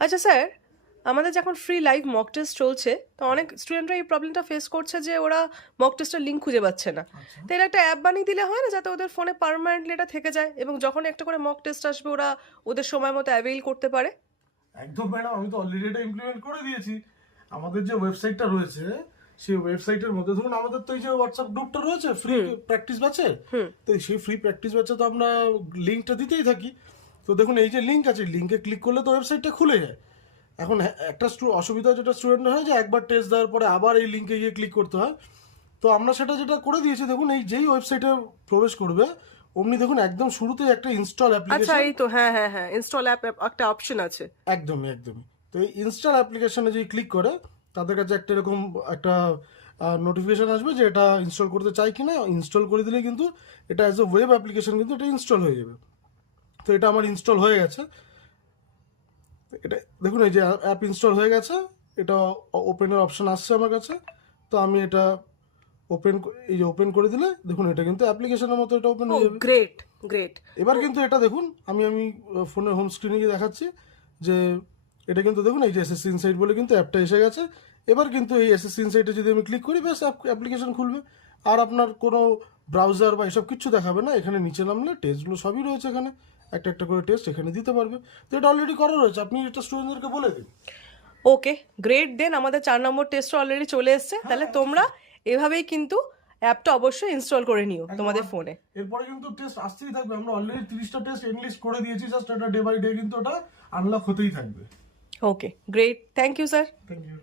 আচ্ছা স্যার, আমাদের যখন ফ্রি লাইভ মক টেস্ট চলছে, তো অনেক স্টুডেন্টরা এই প্রবলেমটা ফেস করছে যে ওরা মক টেস্টের লিঙ্ক খুঁজে পাচ্ছে না। আচ্ছা, তো এর একটা অ্যাপ বানিয়ে দিলে হয় না, যাতে ওদের ফোনে পার্মানেন্টলি এটা থেকে যায় এবং যখন একটা করে মক টেস্ট আসবে ওরা ওদের সময় মতো অ্যাভেইল করতে পারে। একদম ম্যাডাম, আমি তো অলরেডি এটা ইমপ্লিমেন্ট করে দিয়েছি। আমাদের যে ওয়েবসাইটটা রয়েছে, সেই ওয়েবসাইটের মধ্যে ধরুন আমাদের তো এই যে হোয়াটসঅ্যাপ গ্রুপটা রয়েছে ফ্রি প্র্যাকটিস ব্যাচের, তো সেই ফ্রি প্র্যাকটিস ব্যাচে তো আমরা লিঙ্কটা দিতেই থাকি। তো দেখুন এই যে লিঙ্ক আছে, লিঙ্কে ক্লিক করলে তো ওয়েবসাইটটা খুলে যায়। এখন একটা অসুবিধা যেটা স্টুডেন্ট হয় যে একবার টেস্ট দেওয়ার পরে আবার এই লিঙ্কে গিয়ে ক্লিক করতে হয়। তো আমরা সেটা যেটা করে দিয়েছি, দেখুন এই যেই ওয়েবসাইটে প্রবেশ করবে অমনি দেখুন একদম শুরুতেই একটা ইনস্টল আচ্ছা, অ্যাপ্লিকেশন। এই তো, হ্যাঁ হ্যাঁ হ্যাঁ, ইনস্টল অ্যাপ একটা অপশন আছে। একদমই একদমই। তো এই ইনস্টল অ্যাপ্লিকেশনে যদি ক্লিক করে তাদের কাছে একটা এরকম একটা নোটিফিকেশন আসবে যে এটা ইনস্টল করতে চাই কিনা। ইনস্টল করে দিলে কিন্তু এটা অ্যাজ এ ওয়েব অ্যাপ্লিকেশন কিন্তু এটা ইনস্টল হয়ে যাবে। তো এটা আমার ইনস্টল হয়ে গেছে। এটা দেখুন এই যে অ্যাপ ইনস্টল হয়ে গেছে, এটা ওপেনের অপশন আসছে আমার কাছে। তো আমি এটা এই যে ওপেন করে দিলে দেখুন এটা কিন্তু অ্যাপ্লিকেশনের মতো এটা ওপেন ও হয়ে যাবে। Great, great. এবার কিন্তু এটা দেখুন আমি ফোনের হোম স্ক্রিনে গিয়ে দেখাচ্ছি যে এটা কিন্তু দেখুন এই যে এসএসসি ইনসাইট বলে কিন্তু অ্যাপটা এসে গেছে। এবার কিন্তু এই এসএসসি ইনসাইটে যদি আমি ক্লিক করি ব্যাস অ্যাপ্লিকেশন খুলবে। আর আপনার কোনো ব্রাউজার বা এসব কিচ্ছু দেখাবে না। এখানে নিচে নামলে টেস্টগুলো সবই রয়েছে, এখানে একটা একটা করে টেস্ট এখানে দিতে পারবে। তো এটা অলরেডি করা রয়েছে, আপনি এটা স্টুডেন্টদেরকে বলে দিন। ওকে, গ্রেট। দেন আমাদের 4 নম্বর টেস্ট অলরেডি চলে এসছে, তাহলে তোমরা এভাবেই কিন্তু অ্যাপটা অবশ্যই ইনস্টল করে নিও তোমাদের ফোনে। এরপরে কিন্তু টেস্ট আসতেই থাকবে। আমরা অলরেডি 30টা টেস্ট এনলিস্ট করে দিয়েছি, জাস্ট এটা ডে বাই ডে কিন্তু ওটা আনলক হতেই থাকবে। Okay, great. Thank you sir. Thank you.